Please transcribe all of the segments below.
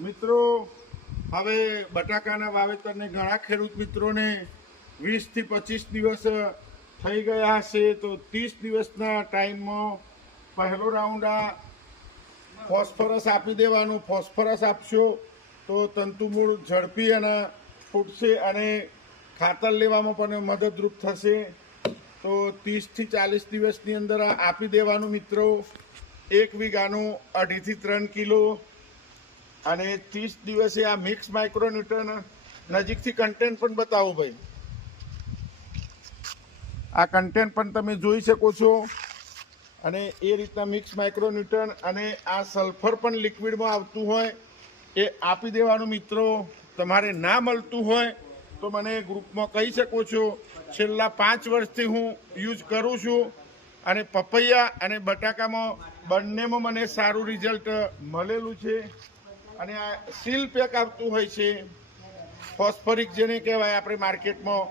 મિત્રો હવે બટાકાના વાવેતરને ઘણા ખેડૂત મિત્રોને 20 થી 25 દિવસ થઈ ગયા હશે, તો 30 દિવસના ટાઈમમાં પહેલો રાઉન્ડ આ ફોસ્ફરસ આપી દેવાનું. ફોસ્ફરસ આપશો તો તંતુમૂળ ઝડપી અને ફૂટશે અને ખાતર લેવામાં પણ મદદરૂપ થશે. તો 30 થી 40 દિવસની અંદર આપી દેવાનું મિત્રો. 1 વીઘાનું 2.5 થી 3 કિલો. અને 30 દિવસે આ મિક્સ માઇક્રોન્યુટ્રન નજીકથી કન્ટેન્ટ પણ બતાવો ભાઈ. આ કન્ટેન્ટ પણ તમે જોઈ શકો છો. અને એ રીતના મિક્સ માઇક્રોન્યુટ્રન અને આ સલ્ફર પણ લિક્વિડમાં આવતું હોય એ આપી દેવાનું મિત્રો. તમારે ના મળતું હોય તો મને ગ્રુપમાં કહી શકો છો. છેલ્લા 5 વર્ષથી હું યુઝ કરું છું અને પપૈયા અને બટાકામાં બંનેમાં મને સારું રિઝલ્ટ મળેલું છે. અને આ સીલ પેક આવતું હોય છે, ફોસ્ફરિક જેને કહેવાય આપણે માર્કેટમાં,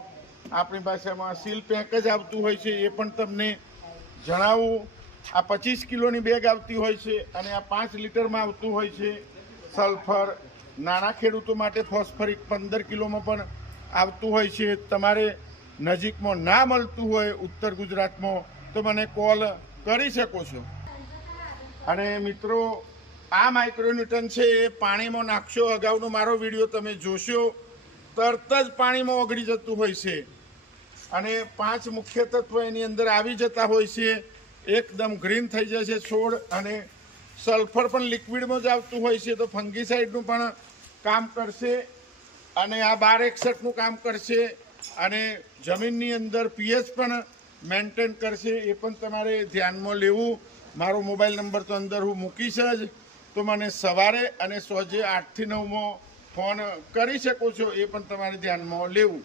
આપણી ભાષામાં સીલ પેક જ આવતું હોય છે. એ પણ તમને જણાવું. આ 25 કિલોની બેગ આવતી હોય છે અને આ 5 લીટરમાં આવતું હોય છે. સલ્ફર નાના ખેડૂતો માટે ફોસ્ફરિક 15 કિલોમાં પણ આવતું હોય છે. તમારે નજીકમાં ના મળતું હોય ઉત્તર ગુજરાતમાં તો મને કોલ કરી શકો છો. અને મિત્રો આ માઇક્રોન્યુટ્રન છે એ પાણીમાં નાખશો, અગાઉનો મારો વિડીયો તમે જોશો, તરત જ પાણીમાં ઓગળી જતું હોય છે. અને 5 મુખ્ય તત્વો એની અંદર આવી જતા હોય છે. એકદમ ગ્રીન થઈ જશે છોડ. અને સલ્ફર પણ લિક્વિડમાં જ આવતું હોય છે, તો ફંગીસાઇડનું પણ કામ કરશે અને આ 1261નું કામ કરશે. અને જમીનની અંદર પીએચ પણ મેન્ટેન કરશે. એ પણ તમારે ધ્યાનમાં લેવું. મારો મોબાઈલ નંબર તો અંદર હું મૂકીશ જ, તો મને સવારે અને સાંજે 8 થી 9 ફોન કરી શકો છો. એ પણ તમારે ધ્યાનમાં લેવું.